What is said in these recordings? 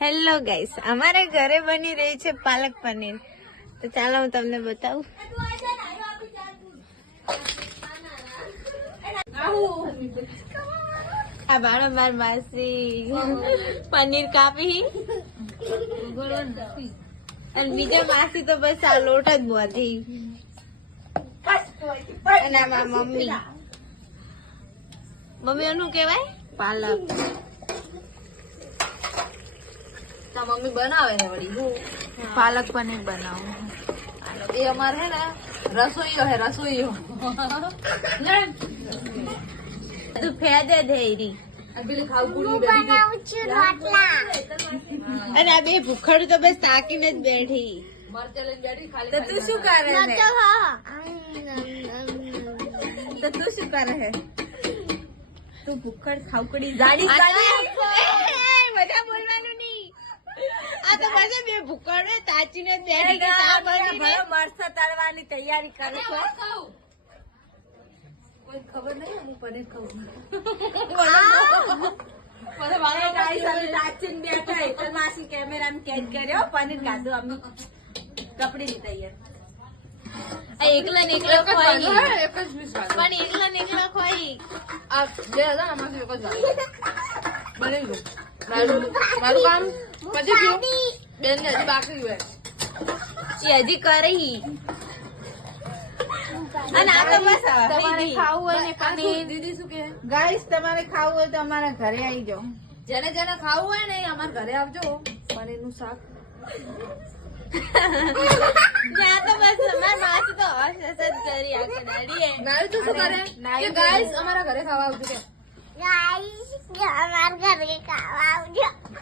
Hello guys, અમારે ઘરે બની રહી છે પાલક પનીર. તો ચાલો હું તમને બતાવું. આ બારોબાર માસી પનીર કાપી અને બીજા માસી તો બસ આ લોટ જ બોધી. અને આમાં મમ્મી એનું કેવાય પાલક. મમ્મી બનાવે ને વળી પાલક પનીર બનાવું. એ અમારે હે ને રસોઈયો હે રસોઈયો. તું ફેદે ધેરી અને આ બે ભૂખડ તો બસ તાકીને જ બેઠી. તો તું શું કરે છે? તો તું શું કરે છે? તું ભૂખડ ખાવકડી ગાડી બધા બોલવાનું નહીં. આ તો બધા બે ભૂખડ તાચીને જ બેઠી મરસા તળવાની તૈયારી કરે છે. કોઈ ખબર નહીં હું પનીર ખાઉં. માસી કેમેરા કેદ કર્યો પનીર ખાધું અમે કપડી ની તૈયાર. એકલા ને એકલા ખોઈ એક જ પીસ પણ એકલા ને એકલા ખોઈ. આ બે હતા આમાંથી એક જ બની ગયું. મારું કામ પછી ગયું. બેન ને હજી બાકી હોય એ હજી કરી. અને આ તો બસ તમારે ખાવું હોય ને પનીર દીદી શું કે ગાઈસ તમારે ખાવું હોય તો અમારા ઘરે આવી જાઓ. જેને જેને ખાવું હોય ને અમારા ઘરે આવજો. પનીર નું શાક ત્યાં તો બસ અમારી માસી તો હસ જ કરી આખી દાડીએ. નાયું તો શું કરે કે ગાઈસ અમારા ઘરે ખાવા આવજો કે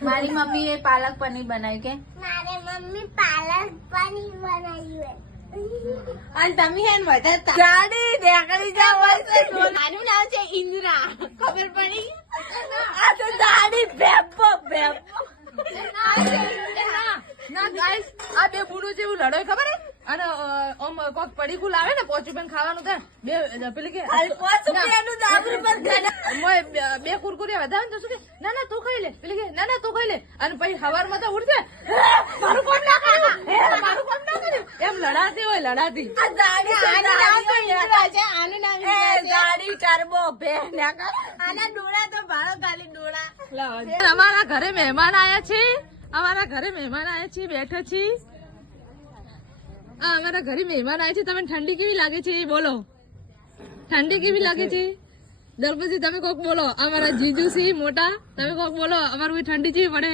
મારી મમ્મી એ પાલક પનીર બનાવી કે અને તમે હે ને બધા ગાડી દેખાડી જાવ. આનું નામ છે ઇન્દ્રા. ખબર પડી? આ તો દાડી બેપો બેપો. ના ગાઈસ આ બે બુડો જેવું લડોય ખબર હે અને ઓમ કોક પડી ગુલ આવે ને 5 રૂપિયા ખાવાનું થાય બે પેલી કે 5 રૂપિયાનું દાબરું પર મોય બે કુરકુરિયા વધારે ને તો શું કે ના ના તું ખાઈ લે પેલી કે ના ના તું ખાઈ લે અને પછી હવારમાં તો ઉઠશે મારું કામ ના કર્યું મારું કામ ના કર્યું એમ લડાતી હોય લડાતી. આ દાડી આનું નામ તો ઇન્દ્રા છે. આનું નામ ઇન્દ્રા છે. દાડી ટર્બો બે નાકા. આના ડોળા તો ભાડો ખાલી ડોળા. અમારા ઘરે મહેમાન આયા છે. અમારા ઘરે મહેમાન આયા છે. બેઠા છીએ. અમારા ઘરે મહેમાન આયા છે. તમને ઠંડી કેવી લાગે છે બોલો? ઠંડી કેવી લાગે છે? દરપતિ તમે કોક બોલો. અમારા જીજુ સી મોટા તમે કોક બોલો. અમારું ઠંડી કેવી પડે?